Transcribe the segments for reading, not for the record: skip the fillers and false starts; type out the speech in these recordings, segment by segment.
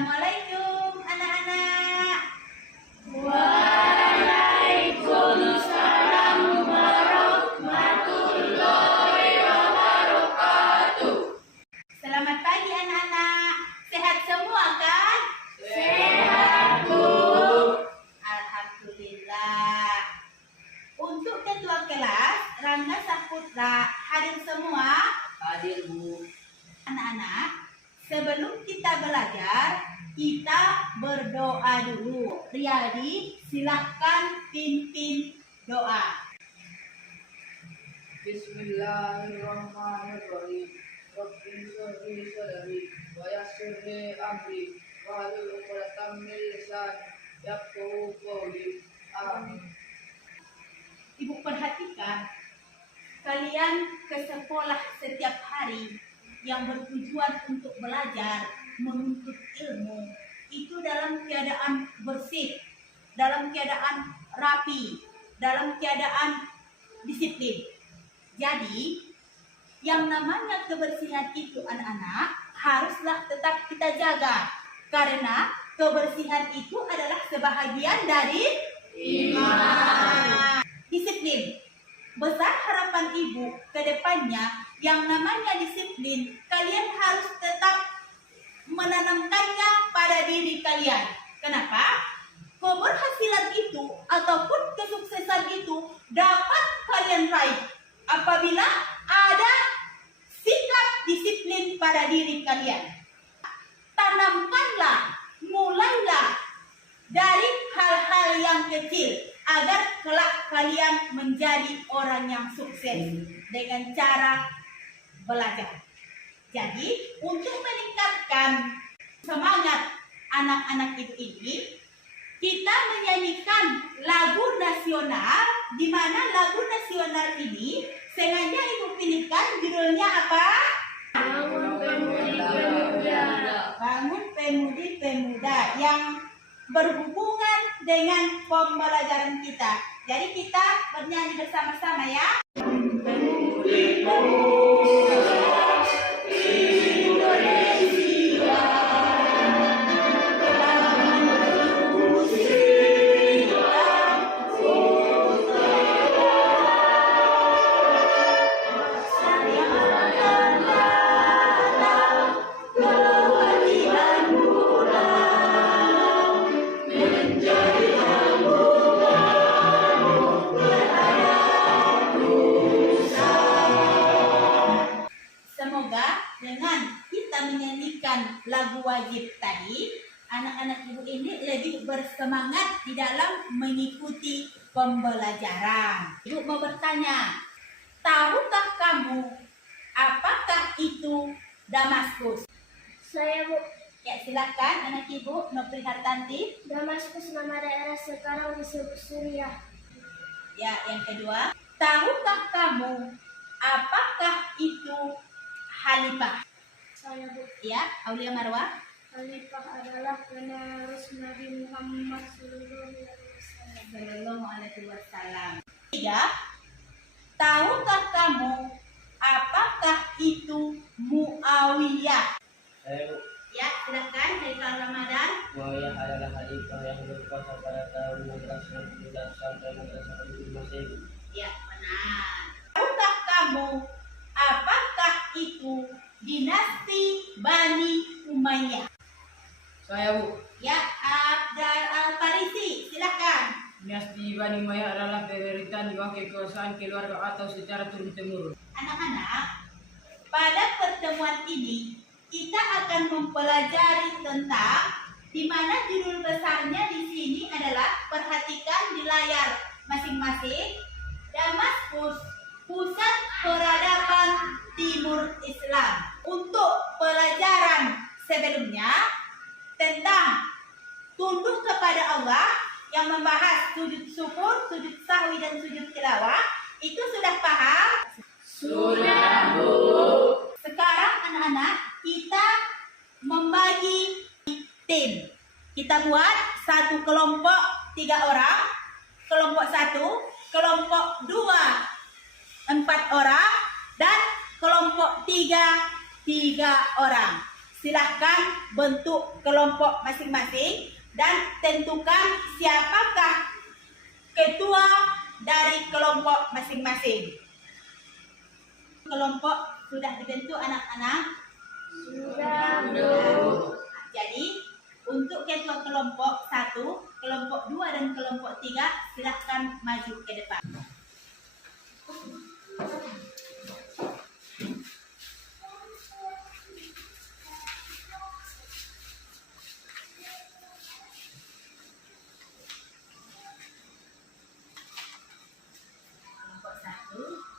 Assalamualaikum anak-anak. Waalaikumsalam warahmatullahi wabarakatuh. Selamat pagi anak-anak. Sehat semua kan? Sehat, Bu. Alhamdulillah. Untuk ketua kelas Rangga Saputra hadir semua. Hadir, Bu. Anak-anak, sebelum kita belajar, kita berdoa dulu. Riyadi, silakan pimpin doa. Bismillahirrahmanirrahim. Rabbi sholli sadri wa yassir li amri wahlul 'uqdatam min lisani yafqahu qawli. Amin. Ibu perhatikan, kalian ke sekolah setiap hari yang bertujuan untuk belajar, menuntut ilmu, itu dalam keadaan bersih, dalam keadaan rapi, dalam keadaan disiplin. Jadi, yang namanya kebersihan itu anak-anak haruslah tetap kita jaga, karena kebersihan itu adalah sebahagian dari iman. Disiplin. Besar harapan ibu ke depannya, yang namanya disiplin, kalian harus tetap menanamkannya pada diri kalian. Kenapa? Keberhasilan itu ataupun kesuksesan itu dapat kalian raih apabila ada sikap disiplin pada diri kalian. Tanamkanlah, mulailah dari hal-hal yang kecil agar kelak kalian menjadi orang yang sukses dengan cara belajar. Jadi, untuk meningkatkan semangat anak-anak ibu ini, kita menyanyikan lagu nasional, di mana lagu nasional ini sengaja ibu pilihkan judulnya apa? Bangun Pemudi Pemuda. Bangun Pemudi Pemuda, yang berhubungan dengan pembelajaran kita. Jadi kita bernyanyi bersama-sama ya. Pemudi Pemuda Indonesia. Semoga dengan kita menyanyikan lagu wajib tadi, anak-anak ibu ini lebih bersemangat di dalam mengikuti pembelajaran. Ibu mau bertanya, tahukah kamu apakah itu Damaskus? Saya Bu. Ya, silakan anak ibu Nopri Hartanti. Damaskus nama daerah sekarang disebut Suriah. Ya, yang kedua, tahukah kamu apakah itu Khalifah? Saya Bu. Ya, Aulia Marwah. Khalifah adalah penerus Nabi Muhammad SAW. Sallallahu alaihi wasallam. Tiga, tahukah kamu apakah itu Muawiyah? Saya, Bu. Ya, silakan Haikal Ramadan. Muawiyah adalah khalifah yang berkuasa pada tahun 1999 sampai 1940 Masehi. Ya, benar. Tahukah kamu apakah itu dinasti Bani Umayyah? Saya, Bu. Ya, Abdal Al-Farisi, silakan. Dinasti Bani Umayyah adalah pemerintahan di bawah kekuasaan keluarga atau secara turun-temurun. Anak-anak, pada pertemuan ini kita akan mempelajari tentang, di mana judul besarnya di sini adalah, perhatikan di layar masing-masing, Damaskus, pusat peradaban Timur Islam. Untuk pelajaran sebelumnya tentang tunduk kepada Allah yang membahas sujud syukur, sujud sahwi dan sujud tilawah, itu sudah paham? Sudah, Bu. Sekarang anak-anak, kita membagi tim. Kita buat satu kelompok 3 orang, kelompok 1, kelompok 2 4 orang, dan kelompok 3 3 orang. silahkan bentuk kelompok masing-masing dan tentukan siapakah ketua dari kelompok masing-masing. Kelompok sudah dibentuk anak-anak? Sudah, Bu. Jadi untuk ketua kelompok 1, kelompok 2 dan kelompok 3 silahkan maju ke depan. Kelompok 1.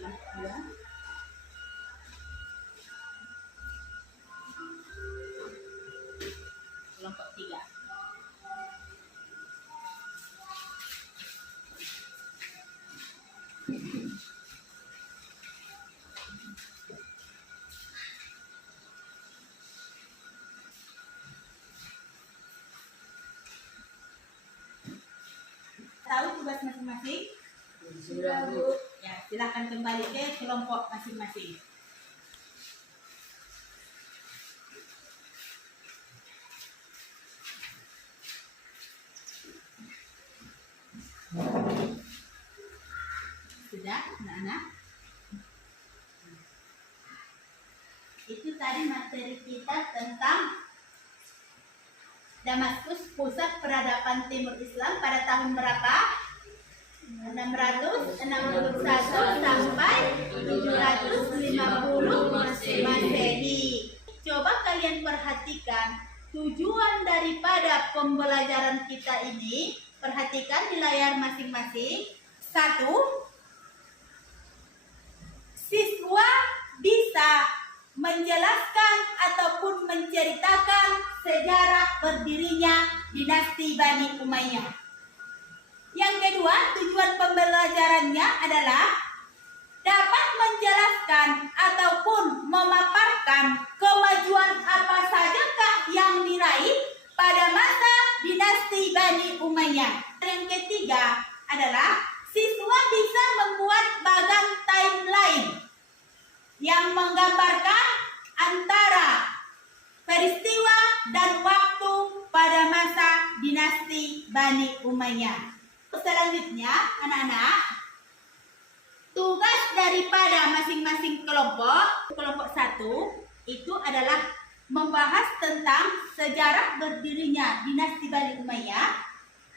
Kelompok 2. Kelompok 3. Tahu tugas masing-masing? Sudah, Bu. Ya, silakan kembali ke kelompok masing-masing. Sudah, anak-anak? Itu tadi materi kita tentang Damaskus, pusat peradaban Timur Islam pada tahun berapa? 661 sampai 750 Masehi. Coba kalian perhatikan tujuan daripada pembelajaran kita ini. Perhatikan di layar masing-masing. 1. Siswa bisa menjelaskan ataupun menceritakan sejarah berdirinya dinasti Bani Umayyah. Yang kedua, tujuan pembelajarannya adalah dapat menjelaskan ataupun memaparkan kemajuan apa sajakah yang diraih pada masa dinasti Bani Umayyah. Yang ketiga adalah siswa bisa membuat bagan timeline yang menggambarkan antara peristiwa dan waktu pada masa dinasti Bani Umayyah. Selanjutnya, anak-anak, tugas daripada masing-masing kelompok 1 itu adalah membahas tentang sejarah berdirinya dinasti Bani Umayyah.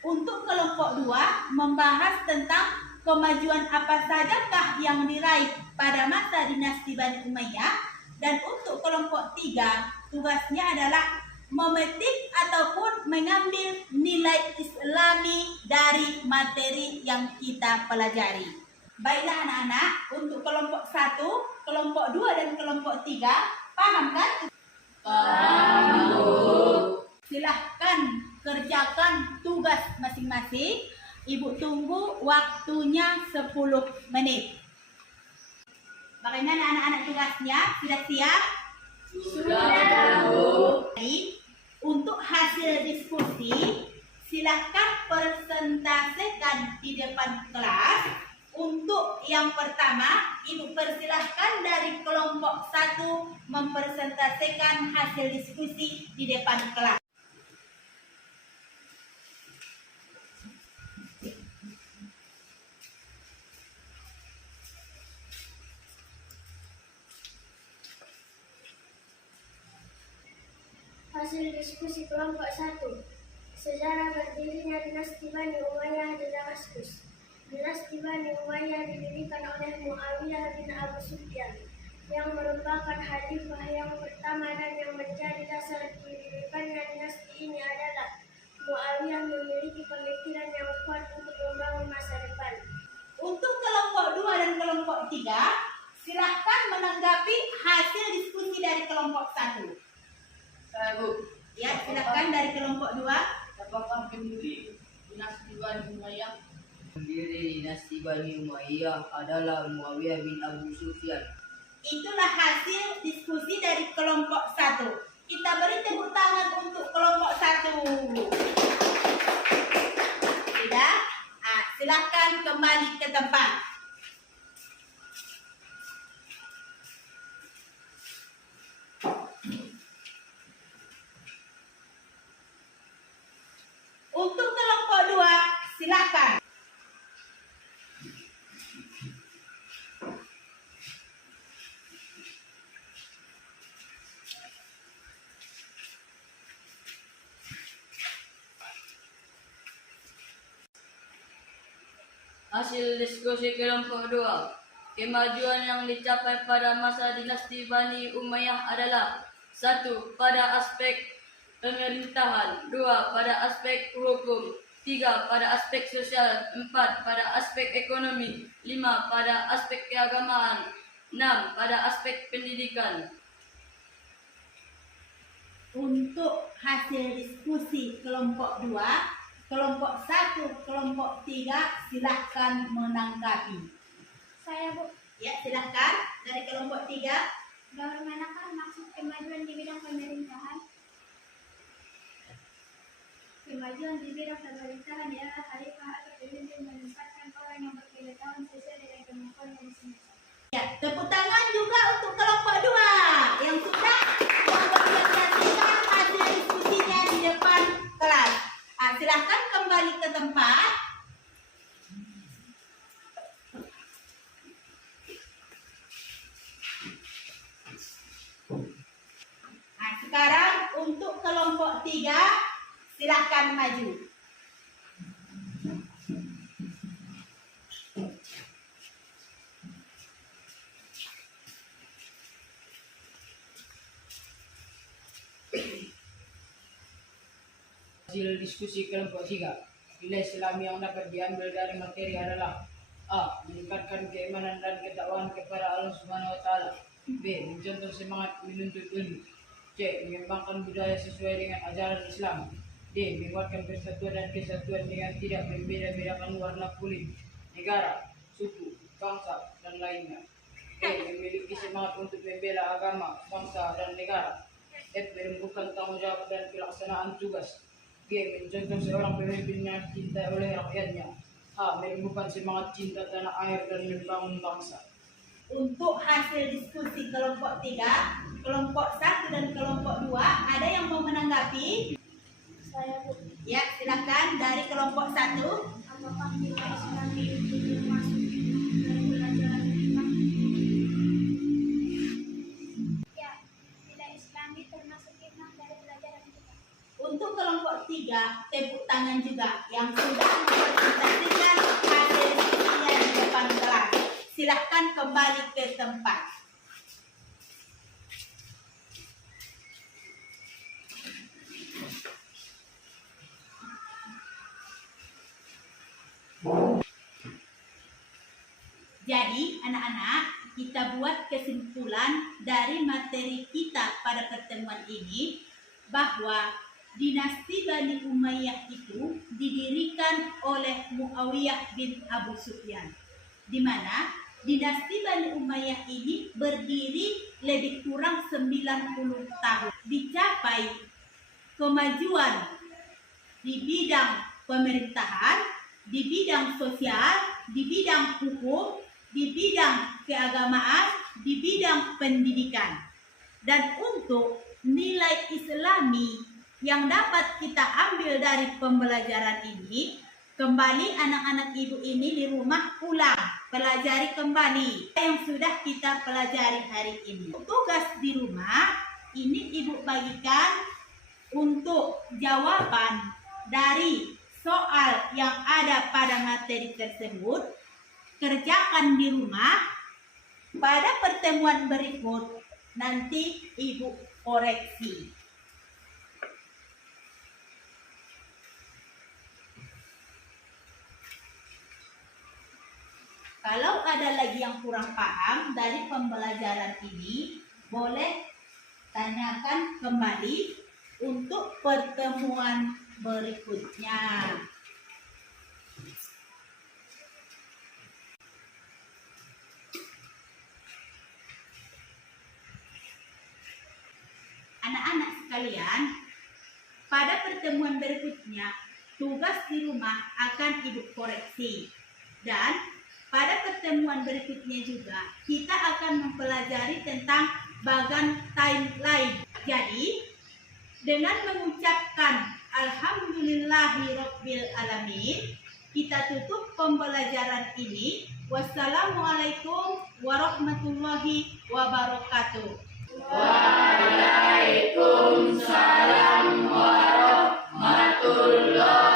Untuk kelompok 2 membahas tentang kemajuan apa sajakah yang diraih pada masa dinasti Bani Umayyah. Dan untuk kelompok 3 tugasnya adalah memetik ataupun mengambil nilai Islami dari materi yang kita pelajari. Baiklah anak-anak, untuk kelompok 1, kelompok 2 dan kelompok 3 paham kan? Paham, Bu. Silahkan kerjakan tugas masing-masing. Ibu tunggu waktunya 10 menit. Bagaimana anak-anak tugasnya? Sudah siap? Sudah, Bu. Baik. Untuk hasil diskusi, silahkan presentasikan di depan kelas. Untuk yang pertama, Ibu persilahkan dari kelompok 1 mempresentasikan hasil diskusi di depan kelas. Hasil diskusi kelompok 1. Sejarah berdirinya dinasti Bani Umayyah di Damaskus. Dinasti Bani Umayyah didirikan oleh Muawiyah bin Abu Sufyan, yang merupakan khalifah yang pertama dan yang menjadi dasar didirikannya dinasti ini adalah Muawiyah memiliki pemikiran yang kuat untuk membangun masa depan. Untuk kelompok 2 dan kelompok 3, silahkan menanggapi hasil diskusi dari kelompok 1. Saya, Bu. Ya, silahkan dari kelompok 2. Apakah pendiri dinasti Bani Umayyah? Pendiri dinasti Bani Umayyah adalah Muawiyah bin Abu Sufyan. Itulah hasil diskusi dari kelompok 1. Kita beri tepuk tangan untuk kelompok Hasil diskusi kelompok 2. Kemajuan yang dicapai pada masa dinasti Bani Umayyah adalah 1. Pada aspek pemerintahan, 2. Pada aspek hukum, 3. Pada aspek sosial, 4. Pada aspek ekonomi, 5. Pada aspek keagamaan, 6. Pada aspek pendidikan. Untuk hasil diskusi kelompok 2, kelompok 1, kelompok 3 silahkan menanggapi. Saya, Bu. Ya, silahkan dari kelompok 3. Bagaimanakah maksud kemajuan di bidang pemerintahan? Kemajuan di bidang pemerintahan ialah khalifah atau pemimpin menempatkan orang yang berpengetahuan sesuai dengan kemampuan yang semestinya. Ya, tepuk tangan juga untuk kelompok 2 yang sudah mempresentasikan hasil diskusinya di depan kelas. Silahkan kembali ke tempat. Sekarang untuk kelompok 3 silahkan maju. Hasil diskusi kelompok 3. Nilai Islami yang dapat diambil dari materi adalah A. Meningkatkan keimanan dan ketakwaan kepada Allah Subhanahu wa taala. B. Mencontoh semangat menuntut ilmu. C. Mengembangkan budaya sesuai dengan ajaran Islam. D. Menguatkan persatuan dan kesatuan dengan tidak membeda-bedakan warna kulit, negara, suku, bangsa, dan lainnya. E. Memiliki semangat untuk membela agama, bangsa, dan negara. F. Menumbuhkan tanggung jawab dan pelaksanaan tugas. G. Mencontoh seorang pemimpin yang dicintai oleh rakyatnya. H. Menumbuhkan semangat cinta tanah air dan membangun bangsa. Untuk hasil diskusi kelompok 3, kelompok 1 dan kelompok 2, ada yang mau menanggapi? Saya, Bu. Ya, silakan dari kelompok 1. Apakah nilai Islami itu termasuk dari pelajaran kita? Ya, nilai Islami termasuk hikmah dari pelajaran kita. Untuk kelompok 3, tepuk tangan juga yang sudah mempresentasikan hasil diskusinya di depan kelas. Silahkan kembali ke tempat. Jadi, anak-anak, kita buat kesimpulan dari materi kita pada pertemuan ini bahwa dinasti Bani Umayyah itu didirikan oleh Muawiyah bin Abu Sufyan, di mana dinasti Bani Umayyah ini berdiri lebih kurang 90 tahun. Dicapai kemajuan di bidang pemerintahan, di bidang sosial, di bidang hukum, di bidang keagamaan, di bidang pendidikan. Dan untuk nilai Islami yang dapat kita ambil dari pembelajaran ini, kembali anak-anak ibu ini di rumah ulang, pelajari kembali yang sudah kita pelajari hari ini. Tugas di rumah ini ibu bagikan untuk jawaban dari soal yang ada pada materi tersebut. Kerjakan di rumah. Pada pertemuan berikut nanti ibu koreksi. Kalau ada lagi yang kurang paham dari pembelajaran ini, boleh tanyakan kembali untuk pertemuan berikutnya. Anak-anak sekalian, pada pertemuan berikutnya, tugas di rumah akan ibu koreksi. Dan pada pertemuan berikutnya juga, kita akan mempelajari tentang bagan timeline. Jadi, dengan mengucapkan Alhamdulillahirabbil alamin, kita tutup pembelajaran ini. Wassalamualaikum warahmatullahi wabarakatuh. Waalaikumsalam warahmatullahi